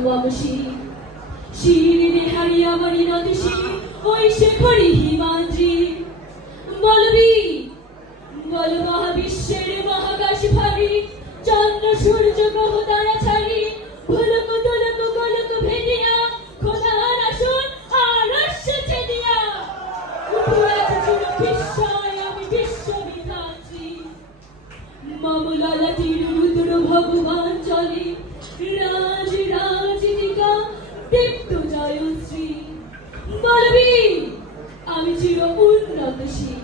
মম শিরে হারিয়া মরি নদী ওই শেখরি হিমাদ্রি বলবি বল মহাবিশ্বের মহাকাশ ভারী চন্দ্র সূর্য গ্রহ তারা ছাড়ি ভুলক তুলক গোলক ভেদিয়া খোদার আসন আরশ ছেদিয়া উঠিয়াছে চির বিস্ময় আমি বিশ্ববিধাত্রী মম ললাটির রুদ্র ভগবান চলে রাজ রাজনিকা দীপ্ত জয়শ্রী বলবি আমি চির উন্নতশীল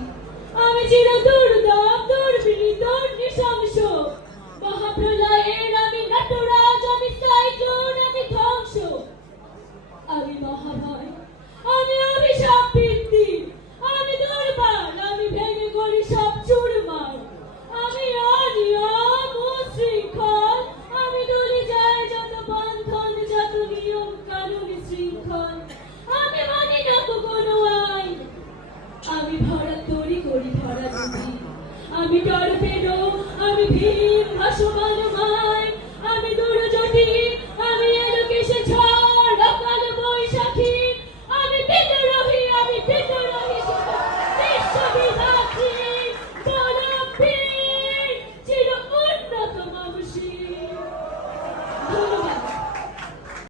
আমি চির দুর্দম দুর্বিনীত নৃশংস মহাপ্রলয়ের আমি নটরাজ আমি সাইক্লোন আমি ধ্বংস আমি মহাভয় আমি অভিশাপ বৃদ্ধি আমি দুর্বল আমি ভেঙে করি সব চুরমার আমি অনিয়ম উশৃঙ্খল আমি তুলি যায় যত বন্ধন যত নিয়ম কানুন শৃঙ্খল আমি মানি না কোনো আইন আমি ভরা তরি করি ভরা নদী আমি টর্পেডো আমি ভীম ভাসমান